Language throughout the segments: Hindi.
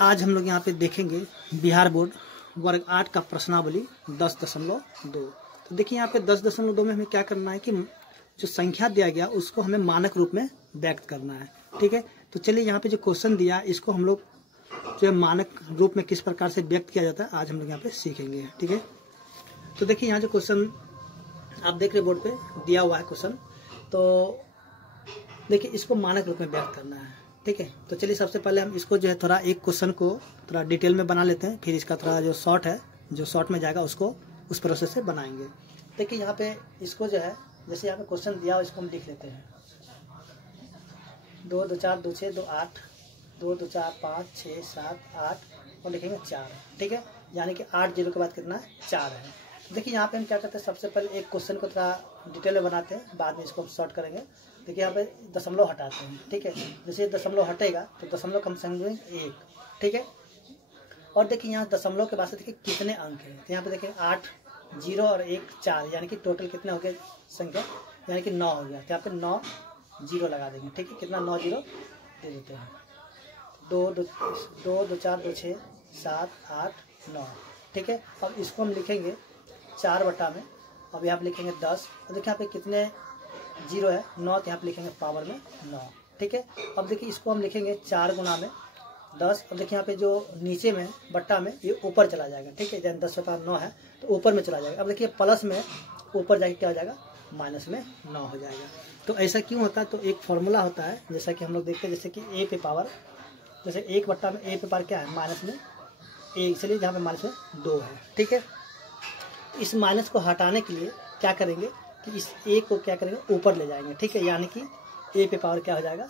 आज हम लोग यहाँ पे देखेंगे बिहार बोर्ड वर्ग 8 का प्रश्नावली 10.2। तो देखिए यहाँ पे 10.2 में हमें क्या करना है कि जो संख्या दिया गया उसको हमें मानक रूप में व्यक्त करना है। ठीक है, तो चलिए यहाँ पे जो क्वेश्चन दिया इसको हम लोग जो है मानक रूप में किस प्रकार से व्यक्त किया जाता है आज हम लोग यहाँ पे सीखेंगे। ठीक है, तो देखिए यहाँ जो क्वेश्चन आप देख रहे बोर्ड पे दिया हुआ है क्वेश्चन, तो देखिए इसको मानक रूप में व्यक्त करना है। ठीक है, तो चलिए सबसे पहले हम इसको जो है थोड़ा एक क्वेश्चन को थोड़ा डिटेल में बना लेते हैं, फिर इसका थोड़ा जो शॉर्ट है जो शॉर्ट में जाएगा उसको उस प्रोसेस से बनाएंगे। देखिए यहाँ पे इसको जो है जैसे यहाँ पे क्वेश्चन दिया हो इसको हम लिख लेते हैं 2 2 4 2 6 2 8 2 2 4 5 6 7 8 और लिखेंगे 4। ठीक है, यानी कि 8 जीरो के बाद कितना है 4 है। देखिए यहाँ पे हम क्या करते हैं, सबसे पहले एक क्वेश्चन को थोड़ा डिटेल में बनाते हैं, बाद में इसको हम शॉर्ट करेंगे। देखिए यहाँ पे दशमलव हटाते हैं। ठीक है, जैसे दशमलव हटेगा तो दशमलव कम समझेंगे 1। ठीक है, और देखिए यहाँ दशमलव के बाद से देखिए कितने अंक हैं, तो यहाँ पे देखिए 8 0 और 1 4, यानी कि टोटल कितने हो गए संख्या, यानी कि 9 हो गया। तो यहाँ पे 9 0 लगा देंगे। ठीक है, कितना 9 0 दे देते हैं 2 2 2 4 2 6 7 8 9। ठीक है, अब इसको हम लिखेंगे 4 बटा में, अब यहाँ पे लिखेंगे 10, और देखिए यहाँ पे कितने जीरो है 9, तो यहाँ पे लिखेंगे पावर में 9। ठीक है, अब देखिए इसको हम लिखेंगे 4 गुना में 10, और देखिए यहाँ पे जो नीचे में बट्टा में ये ऊपर चला जाएगा। ठीक है, जैसे 10 बटा 9 है तो ऊपर में चला जाएगा। अब देखिए प्लस में ऊपर जाके क्या हो जाएगा, माइनस में 9 हो जाएगा। तो ऐसा क्यों होता है, तो एक फॉर्मूला होता है जैसा कि हम लोग देखते हैं, जैसे कि ए पे पावर, जैसे 1 बट्टा में ए पे पावर क्या है माइनस में 1, इसलिए जहाँ पे माइनस में 2 है। ठीक है, इस माइनस को हटाने के लिए क्या करेंगे कि इस ए को क्या करेंगे ऊपर ले जाएंगे। ठीक है, यानी कि ए पे पावर क्या हो जाएगा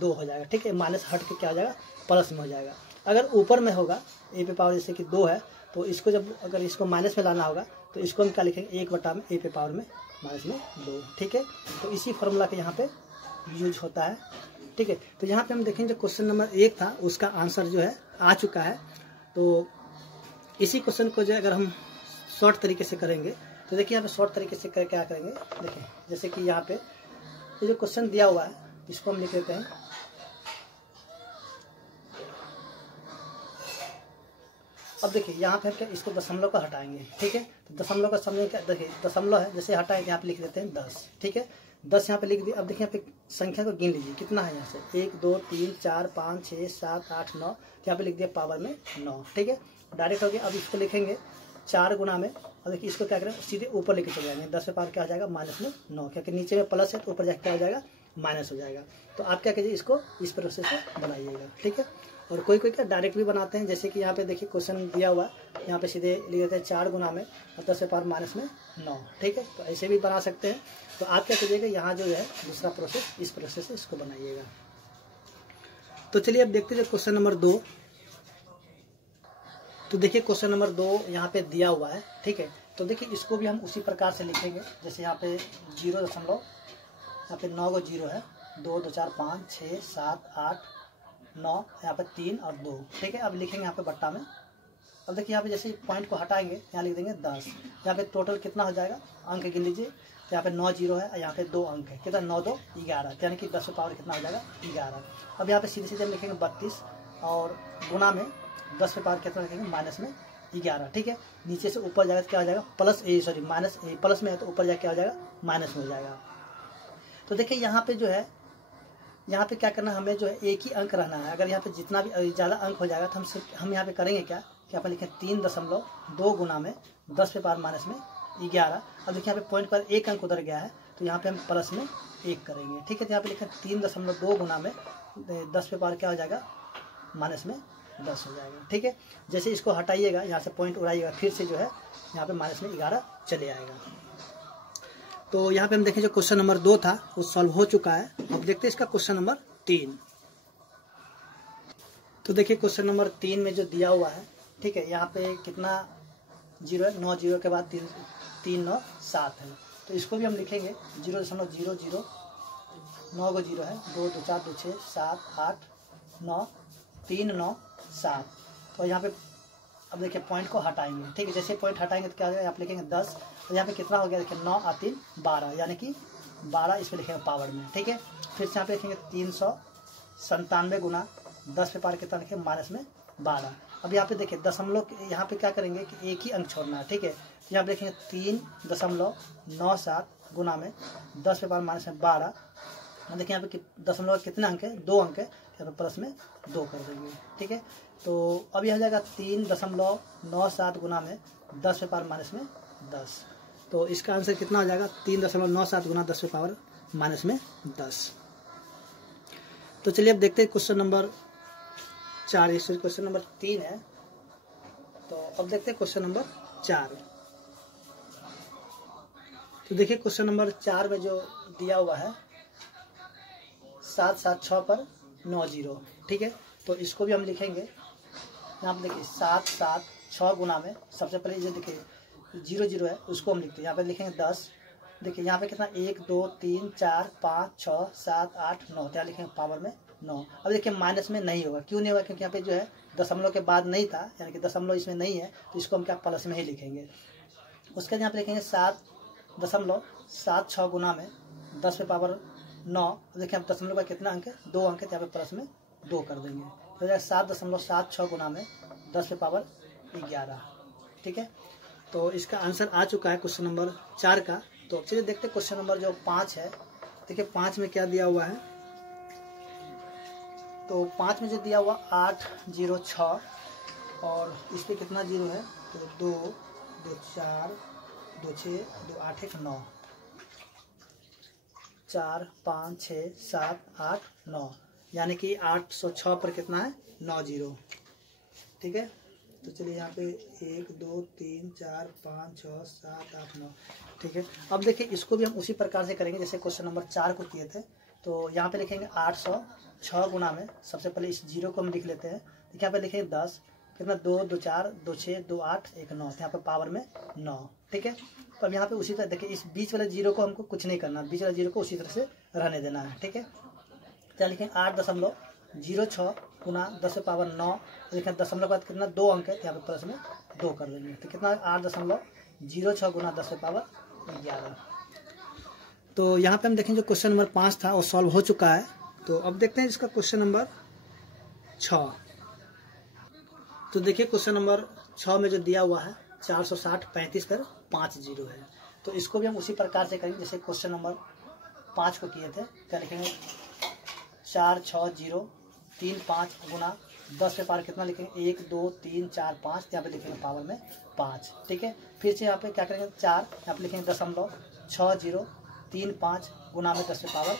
2 हो जाएगा। ठीक है, माइनस हट के क्या हो जाएगा प्लस में हो जाएगा। अगर ऊपर में होगा ए पे पावर जैसे कि 2 है, तो इसको जब अगर इसको माइनस में लाना होगा तो इसको हम क्या लिखेंगे 1 बटा में ए पे पावर में माइनस में 2। ठीक है, तो इसी फॉर्मूला के यहाँ पे यूज होता है। ठीक है, तो यहाँ पे हम देखेंगे जो क्वेश्चन नंबर 1 था उसका आंसर जो है आ चुका है। तो इसी क्वेश्चन को जो अगर हम शॉर्ट तरीके से करेंगे तो देखिए यहाँ पे शॉर्ट तरीके से क्या करेंगे, देखिए जैसे कि यहाँ पे ये जो क्वेश्चन दिया हुआ है इसको हम लिख लेते हैं। अब देखिए यहाँ पे क्या इसको दशमलव को हटाएंगे। ठीक है, तो दशमलव का समझे क्या, देखिए दशमलव है जैसे हटाएंगे यहाँ पे लिख देते हैं 10। ठीक है, 10 यहाँ पे लिख दिए। अब देखिए यहाँ पे संख्या को गिन लीजिए कितना है, यहाँ से 1 2 3 4 5 6 7 8 9, यहाँ पे लिख दिया पावर में 9। ठीक है, डायरेक्ट हो गया। अब इसको लिखेंगे 4 गुना में, और देखिए इसको क्या करें सीधे ऊपर लेके चले जाएंगे। 10 पे पावर क्या हो जाएगा माइनस में 9, क्योंकि नीचे में प्लस है तो ऊपर जाके क्या हो जाएगा माइनस हो जाएगा। तो आप क्या कीजिए इसको इस प्रोसेस से बनाइएगा। ठीक है, और कोई क्या डायरेक्ट भी बनाते हैं, जैसे कि यहाँ पे देखिए क्वेश्चन दिया हुआ है, यहाँ पे सीधे लिख देते हैं 4 गुना में और 10 पे पावर माइनस में 9। ठीक है, तो ऐसे भी बना सकते हैं। तो आप क्या कीजिएगा यहाँ जो है दूसरा प्रोसेस इस प्रोसेस से इसको बनाइएगा। तो चलिए अब देखते हैं क्वेश्चन नंबर 2। तो देखिए क्वेश्चन नंबर 2 यहाँ पे दिया हुआ है। ठीक है, तो देखिए इसको भी हम उसी प्रकार से लिखेंगे, जैसे यहाँ पे 0 दशमलव, यहाँ पे 9 को 0 है, 2 2 4 5 6 7 8 9, यहाँ पे 3 और 2। ठीक है, अब लिखेंगे यहाँ पे बट्टा में। अब देखिए यहाँ पे जैसे पॉइंट को हटाएंगे यहाँ लिख देंगे 10। यहाँ पे टोटल कितना हो जाएगा अंक गिन लीजिए, तो यहाँ पे 9 0 है, यहाँ पे 2 अंक है, कितना 9 2 11, यानी कि 10 पे पावर कितना हो जाएगा 11। अब यहाँ पे सीधे सीधे हम लिखेंगे 32 और गुना में 10 पे पावर कितना लिखेंगे माइनस में 11। ठीक है, नीचे से ऊपर जाएगा तो क्या हो जाएगा प्लस माइनस प्लस में है तो ऊपर जाके क्या हो जाएगा माइनस में हो जाएगा। तो देखिए यहाँ पे जो है यहाँ पे क्या करना है, हमें जो है एक ही अंक रहना है। अगर यहाँ पे जितना भी ज़्यादा अंक हो जाएगा तो हम यहाँ पे करेंगे क्या कि यहाँ पे लिखें 3.2 गुना में 10 पे पावर माइनस में 11। अब देखिए यहाँ पे पॉइंट पर एक अंक उधर गया है तो यहाँ पे हम प्लस में 1 करेंगे। ठीक है, तो यहाँ पे लिखें 3.2 गुना में 10 पे पावर क्या हो जाएगा माइनस में 10 हो जाएगा। ठीक है, जैसे इसको हटाइएगा यहाँ से पॉइंट उड़ाइएगा फिर से जो है यहाँ पे माइनस में 11 चले आएगा। तो यहाँ पे हम देखें जो क्वेश्चन नंबर 2 था वो सॉल्व हो चुका है। अब देखते हैं इसका क्वेश्चन नंबर 3। तो देखिए क्वेश्चन नंबर 3 में जो दिया हुआ है, ठीक है, यहाँ पे कितना 0 है, 9 0 के बाद 3 9 7 है, तो इसको भी हम लिखेंगे 0.00, 9 को 0 है, 2 2 4 2 6 7 8 9 3 9 7। तो यहाँ पे अब देखिए पॉइंट को हटाएंगे। ठीक है, जैसे पॉइंट हटाएंगे तो क्या हो जाएगा, यहाँ पे लिखेंगे 10, तो यहाँ पे कितना हो गया देखिए 9 और 3 12, यानी कि 12 इस पर लिखेंगे पावर में। ठीक है, फिर से यहाँ पे लिखेंगे 397 गुना 10 पे पावर कितना लिखेंगे माइनस में 12। अब यहाँ पे देखिए दशमलव, यहाँ पे क्या करेंगे कि एक ही अंक छोड़ना है, ठीक है। यहाँ पे देखेंगे 3.97 गुना में 10 पे पावर माइनस में 12। देखिए यहाँ पे दशमलव कितने अंक है, 2 अंक है, यहाँ पे प्लस में 2 कर देंगे, ठीक है। तो अब यह हो जाएगा 3.97 गुना में 10 पे पावर माइनस में 10। तो इसका आंसर कितना हो जाएगा 3.97 गुना 10 पे पावर माइनस में 10। तो चलिए अब देखते हैं क्वेश्चन नंबर 4, इस क्वेश्चन नंबर 3 है। तो अब देखते हैं क्वेश्चन नंबर 4। तो देखिए क्वेश्चन नंबर 4 में जो दिया हुआ है 776 पर 90, ठीक है। तो इसको भी हम लिखेंगे, यहाँ पे देखिए 776 गुना में सबसे पहले ये देखिए 00 है, उसको हम लिखते हैं, यहाँ पे लिखेंगे 10। देखिए यहाँ पे कितना 1 2 3 4 5 6 7 8 9, यहाँ लिखेंगे पावर में 9। अब देखिए माइनस में नहीं होगा, क्यों नहीं होगा, क्योंकि यहाँ पे जो है दशमलव के बाद नहीं था, यानी कि दशमलव इसमें नहीं है, तो इसको हम क्या प्लस में ही लिखेंगे। उसके बाद यहाँ पे लिखेंगे 7.76 गुना में 10 पे पावर 9। देखिए अब दशमलव का कितना अंक है, 2 अंक है, यहाँ पे प्लस में 2 कर देंगे, तो 7.76 गुना में 10 पे पावर 11, ठीक है। तो इसका आंसर आ चुका है क्वेश्चन नंबर 4 का। तो चलिए देखते हैं क्वेश्चन नंबर जो 5 है। देखिए 5 में क्या दिया हुआ है, तो 5 में जो दिया हुआ 806 और इस पर कितना 0 है, तो 2 2 4 2 6 2 8 1 9, 4 5 6 7 8 9, यानी कि 806 पर कितना है 90, ठीक है। तो चलिए यहाँ पे 1 2 3 4 5 6 7 8 9, ठीक है। अब देखिए इसको भी हम उसी प्रकार से करेंगे जैसे क्वेश्चन नंबर 4 को किए थे। तो यहाँ पे लिखेंगे 806 गुना में सबसे पहले इस 0 को हम लिख लेते हैं। तो यहाँ पे लिखेंगे 10, कितना 2 2 4 2 6 2 8 1 9, यहाँ पे पावर में 9, ठीक है। तो अब यहाँ पे उसी तरह देखिए इस बीच वाले 0 को हमको कुछ नहीं करना, बीच वाले 0 को उसी तरह से रहने देना है, ठीक है। तो लिखेंगे 8.06 गुना 10 पे पावर 9। देखिए दशमलव के बाद कितना 2 अंक है, यहाँ पे प्लस में 2 कर लेंगे, तो कितना 8.06 गुना 10 पे पावर 11। तो यहाँ पे हम देखें जो क्वेश्चन नंबर 5 था वो सॉल्व हो चुका है। तो अब देखते हैं इसका क्वेश्चन नंबर 6। तो देखिए क्वेश्चन नंबर 6 में जो दिया हुआ है 460 35 पर 5 0 है। तो इसको भी हम उसी प्रकार से करेंगे जैसे क्वेश्चन नंबर 5 को किए थे। क्या लिखेंगे 4 6 0 3 5 गुना 10 पे पावर कितना लिखेंगे 1 2 3 4 5, यहाँ पे लिखेंगे पावर में 5, ठीक है। फिर से यहाँ पे क्या करेंगे 4, यहाँ पे लिखेंगे 0.6035 गुना में 10 पे पावर।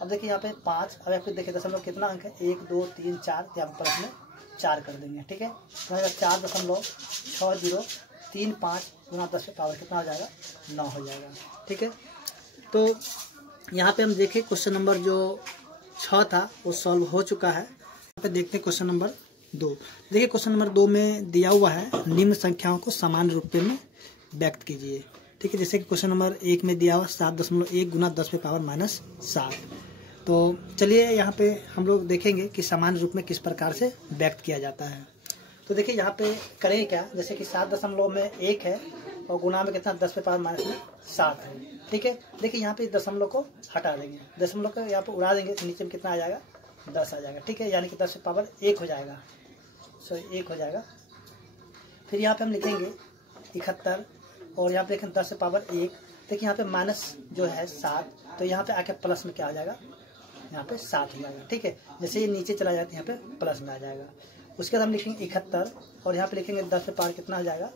अब देखिए यहाँ पे 5, अब यहाँ पे देखिए दशमलव कितना अंक है 1 2 3 4, यहाँ पे प्लस में 4 कर देंगे, ठीक है। 4.6035 गुना 10 पे पावर कितना हो जाएगा 9 हो जाएगा, ठीक है। तो यहाँ पे हम देखें क्वेश्चन नंबर जो 6 था वो सॉल्व हो चुका है। यहाँ पे देखते हैं क्वेश्चन नंबर 2। देखिए क्वेश्चन नंबर 2 में दिया हुआ है निम्न संख्याओं को समान रूप में व्यक्त कीजिए, ठीक है। जैसे कि क्वेश्चन नंबर 1 में दिया हुआ 7.1 गुना 10 पे पावर माइनस 7। तो चलिए यहाँ पे हम लोग देखेंगे कि समान रूप में किस प्रकार से व्यक्त किया जाता है। तो देखिए यहाँ पे करेंगे क्या, जैसे कि 7.1 है और गुना में कितना 10 पे पावर माइनस में 7 है, ठीक है। देखिए यहाँ पे दशमलव को हटा देंगे, दशमलव को यहाँ पे उड़ा देंगे तो नीचे में कितना आ जाएगा 10 आ जाएगा, ठीक है। यानी कि 10 पे पावर 1 हो जाएगा, सॉरी 1 हो जाएगा। फिर यहाँ पे हम लिखेंगे 71 और यहाँ पे लिखेंगे 10 पे पावर 1। देखिए यहाँ पे माइनस जो है 7, तो यहाँ पे आके प्लस में क्या आ जाएगा, यहाँ पे 7 हो जाएगा, ठीक है। जैसे ये नीचे चला जाता है यहाँ पे प्लस में आ जाएगा। उसके बाद हम लिखेंगे 71 और यहाँ पे लिखेंगे 10 पे पावर कितना हो जाएगा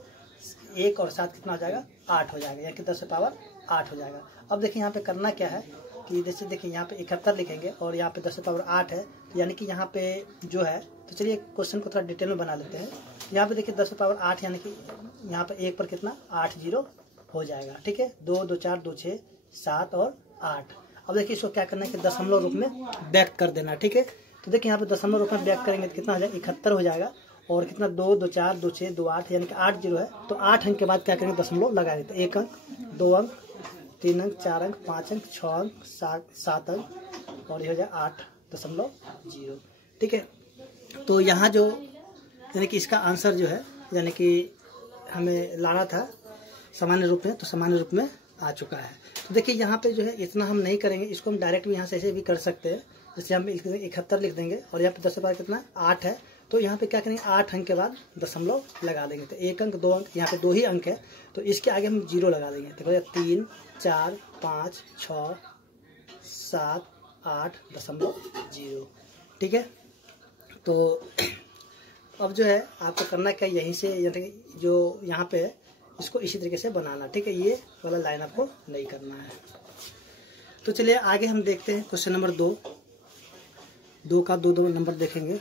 1 और 7 कितना हो जाएगा 8 हो जाएगा, यानी कि 10 पे पावर 8 हो जाएगा। अब देखिए यहाँ पे करना क्या है कि जैसे देखिए यहाँ पे 71 लिखेंगे और यहाँ पे 10 पे पावर 8 है, तो यानी कि यहाँ पे जो है, तो चलिए क्वेश्चन को थोड़ा डिटेल में बना लेते हैं। यहाँ पे देखिए 10 पे पावर 8 यानी कि यहाँ पे 1 पर कितना 8 0 हो जाएगा, ठीक है। 2 2 4 2 6 7 और 8। अब देखिए इसको क्या करना है कि दशमलव रूप में व्यक्त कर देना, ठीक है। तो देखिए यहाँ पे दशमलव रूप में व्यक्त करेंगे तो कितना हो जाएगा 71 हो जाएगा और कितना 2 2 4 2 6 2 8, यानी कि 8 0 है। तो 8 अंक के बाद क्या करेंगे दशमलव लगाएंगे, तो 1 अंक 2 अंक 3 अंक 4 अंक 5 अंक 6 अंक 7 अंक और ये हो जाए 8.0, ठीक है। तो यहाँ जो यानी कि इसका आंसर जो है यानी कि हमें लाना था सामान्य रूप में, तो सामान्य रूप में आ चुका है। तो देखिए यहाँ पे जो है इतना हम नहीं करेंगे, इसको हम डायरेक्ट भी यहाँ से ऐसे भी कर सकते हैं। जैसे हम 71 लिख देंगे और यहाँ पे 10 से पावर कितना 8 है, तो यहाँ पे क्या करेंगे 8 अंक के बाद दशमलव लगा देंगे। तो 1 अंक 2 अंक, यहाँ पे 2 ही अंक है तो इसके आगे हम 0 लगा देंगे। देखो 3 4 5 6 7 8.0, ठीक है। तो अब जो है आपको करना क्या, यहीं से जो यहाँ पे है इसको इसी तरीके से बनाना, ठीक है। ये वाला लाइन आपको नहीं करना है। तो चलिए आगे हम देखते हैं क्वेश्चन नंबर 2 का 2 नंबर देखेंगे।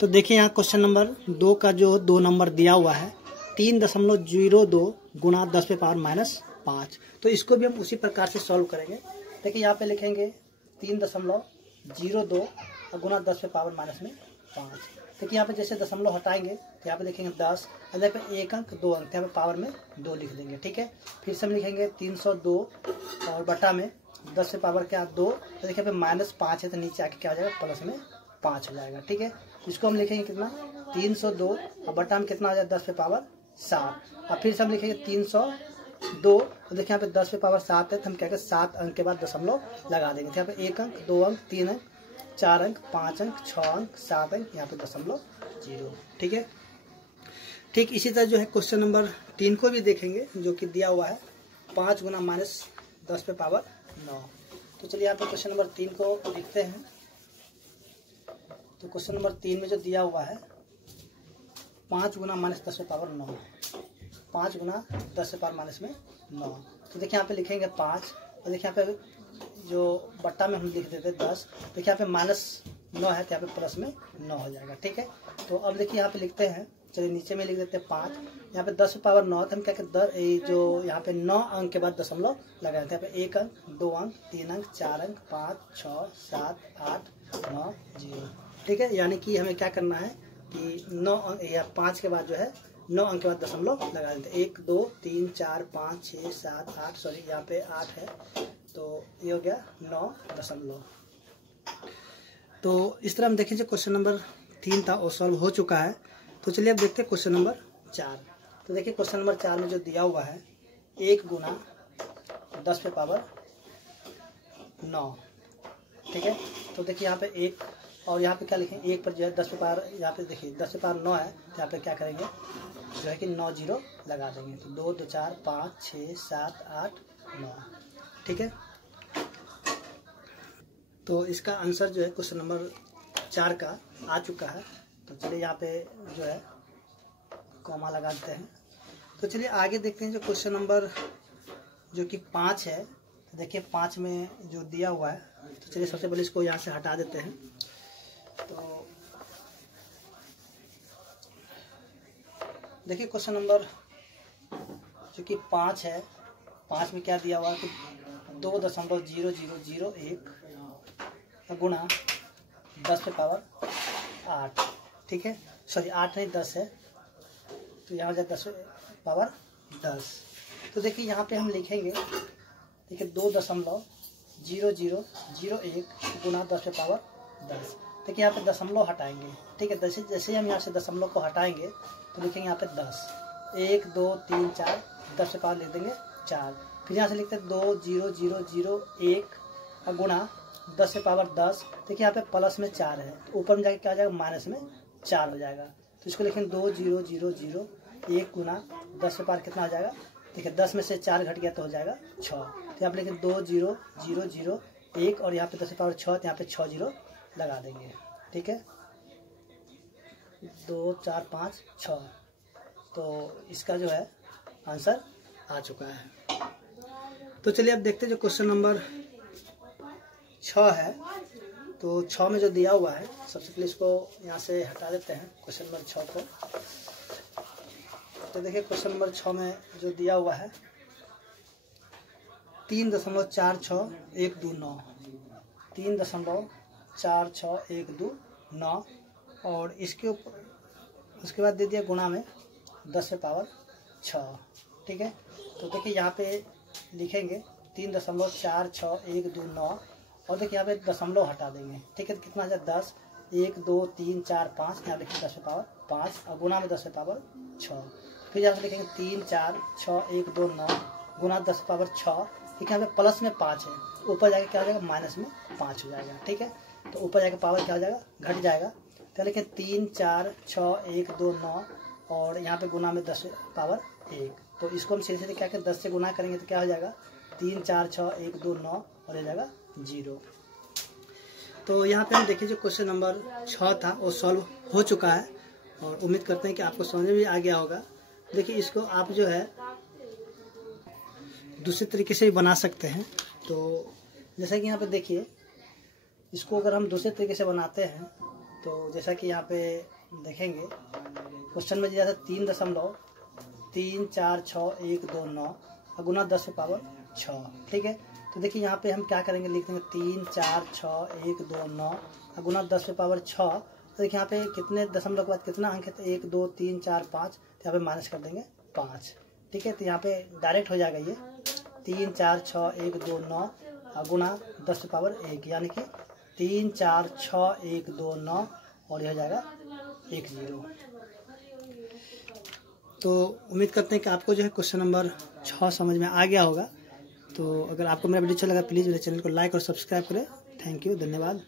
तो देखिए यहाँ क्वेश्चन नंबर 2 का जो 2 नंबर दिया हुआ है 3.02 गुणा 10 पे पावर -5। तो इसको भी हम उसी प्रकार से सॉल्व करेंगे। देखिए यहाँ पे लिखेंगे 3.02 गुणा 10 पे पावर -5। देखिए यहाँ पे जैसे दशमलव हटाएंगे तो यहाँ पे लिखेंगे 10, और यहाँ पे 1 अंक 2 अंक, यहाँ पे पावर में 2 लिख देंगे, ठीक है। फिर से हम लिखेंगे 302 और बटा में 10 से पावर क्या 2, तो देखिए यहाँ पे -5 है तो नीचे आके क्या हो जाएगा प्लस में 5 हो जाएगा, ठीक है। इसको हम लिखेंगे कितना 302 और बटा में कितना आ जाएगा 10 पे पावर 7, और फिर से हम लिखेंगे 302, तो देखिए यहाँ पे 10 पे पावर 7 है तो हम क्या करें 7 अंक के बाद दशमलव लगा देंगे। तो यहाँ पे 1 अंक 2 अंक 3 अंक 4 अंक 5 अंक 6 अंक 7 अंक, यहाँ पे 0.0, ठीक है। ठीक इसी तरह जो है क्वेश्चन नंबर 3 को भी देखेंगे, जो कि दिया हुआ है 5 गुना -10 पे पावर 9। तो चलिए यहाँ पे क्वेश्चन नंबर 3 को लिखते हैं। तो क्वेश्चन नंबर 3 में जो दिया हुआ है 5 गुना -10 पे पावर 9, 5 गुना 10 से पावर -9। तो देखिए यहाँ पे लिखेंगे 5, और देखिए यहाँ पे जो बट्टा में हम लिख देते 10, देखिए यहाँ पे -9 है तो यहाँ पे प्लस में 9 हो जाएगा, ठीक है। तो अब देखिए यहाँ पे लिखते हैं, चलिए नीचे में लिख देते हैं 5, यहाँ पे 10 पे पावर 9 तो हम क्या कहते जो यहाँ पे 9 अंक के बाद दशमलव लगाए थे। यहाँ पे 1 अंक 2 अंक 3 अंक 4 अंक 5 6 7 8 9 0, ठीक है। यानी कि हमें क्या करना है कि 9 अंक या 5 के बाद जो है 9 अंक के बाद दशमलव लगा देते। 1 2 3 4 5 6 7 8, सॉरी यहाँ पे 8 है तो ये हो गया 9 तो इस तरह हम देखेंगे क्वेश्चन नंबर 3 था वो सॉल्व हो चुका है। तो चलिए अब देखते हैं क्वेश्चन नंबर 4। तो देखिए क्वेश्चन नंबर 4 में जो दिया हुआ है 1 गुना 10 पे पावर 9, ठीक है। तो देखिए यहाँ पे 1 और यहाँ पे क्या लिखेंगे 1 पर जो है 10 पे पावर, यहाँ पे देखिए 10 पे पावर 9 है तो यहाँ पे क्या करेंगे जो है कि 9 0 लगा देंगे। तो 2 2 4 5 6 7 8 9, ठीक है। तो इसका आंसर जो है क्वेश्चन नंबर 4 का आ चुका है। तो चलिए यहाँ पे जो है कॉमा लगा देते हैं। तो चलिए आगे देखते हैं जो क्वेश्चन नंबर जो कि 5 है। तो देखिए 5 में जो दिया हुआ है, तो चलिए सबसे पहले इसको यहाँ से हटा देते हैं। तो देखिए क्वेश्चन नंबर जो कि 5 है, 5 में क्या दिया हुआ है कि 2.0001 गुणा 10 पे पावर 8, ठीक है। सॉरी 8 नहीं 10 है तो यहाँ हो जाए 10 पे पावर 10। तो देखिए यहाँ पे हम लिखेंगे, देखिए 2.0001 गुणा 10 पे पावर 10। देखिए यहाँ पे दशमलव हटाएंगे, ठीक है। जैसे ही हम यहाँ से दशमलव को हटाएंगे तो लिखेंगे यहाँ पे 10, 1 2 3 4, 10 पे पावर लिख देंगे 4। फिर यहाँ से लिखते हैं 2.0001 गुणा 10 से पावर 10। देखिए यहाँ पे प्लस में 4 है तो ऊपर में जाके क्या आ जाएगा माइनस में 4 हो जाएगा। तो इसको लिखेंगे 2.0001 गुणा 10 से पावर कितना हो जाएगा, देखिए 10 में से 4 घट गया तो हो जाएगा 6। तो यहाँ पे लिखेंगे 2.0001 और यहाँ पे 10 से पावर 6 तो यहाँ पे 6 0 लगा देंगे, ठीक है। 2 4 5 6, तो इसका जो है आंसर आ चुका है। तो चलिए अब देखते हैं जो क्वेश्चन नंबर 6 है। तो 6 में जो दिया हुआ है, सबसे पहले इसको यहाँ से हटा देते हैं क्वेश्चन नंबर 6 को। तो देखिए क्वेश्चन नंबर 6 में जो दिया हुआ है 3.46129, 3.46129 और इसके ऊपर उसके बाद दे दिया गुणा में 10 से पावर 6, ठीक है। तो देखिए यहाँ पे लिखेंगे 3.46129 और देखिए यहाँ पे दशमलव हटा देंगे, ठीक है। तो कितना आ जाए 10, 1 2 3 4 5, यहाँ लिखेंगे 10 से पावर 5 और गुणा में 10 से पावर 6। फिर यहाँ से लिखेंगे 3 4 6 1 2 9 गुणा 10 से पावर 6 देखिए यहाँ पे प्लस में 5 है, ऊपर जाके क्या हो जाएगा माइनस में 5 हो जाएगा। ठीक है, तो ऊपर जाके पावर क्या हो जाएगा घट जाएगा। तो लिखें 3 4 6 1 2 9 और यहाँ पे गुना में 10 पावर 1। तो इसको हम सीधे सीधे क्या करें 10 से गुना करेंगे तो क्या हो जाएगा 3 4 6 1 2 9 और हो जाएगा 0। तो यहाँ पे हम देखिए जो क्वेश्चन नंबर 6 था वो सॉल्व हो चुका है और उम्मीद करते हैं कि आपको समझ में भी आ गया होगा। देखिए इसको आप जो है दूसरे तरीके से भी बना सकते हैं। तो जैसा कि यहाँ पे देखिए इसको अगर हम दूसरे तरीके से बनाते हैं तो जैसा कि यहाँ पे देखेंगे क्वेश्चन में जैसे 3.3 4 6 1 2 9 और गुना 10 पावर 6। ठीक है, तो देखिए यहाँ पे हम क्या करेंगे लिख देंगे 3 4 6 1 2 9 और गुना 10 पावर 6। तो देखिए यहाँ पे कितने दशमलव के बाद कितना अंक है तो 1 2 3 4 5, तो यहाँ पे माइनस कर देंगे 5। ठीक है, तो यहाँ पे डायरेक्ट हो जाएगा ये 3 4 6 1 2 9 और गुना 10 पावर 1 यानी कि 3 4 6 1 2 9 और यह हो जाएगा 1 0। तो उम्मीद करते हैं कि आपको जो है क्वेश्चन नंबर 6 समझ में आ गया होगा। तो अगर आपको मेरा वीडियो अच्छा लगा प्लीज़ मेरे चैनल को लाइक और सब्सक्राइब करें। थैंक यू, धन्यवाद।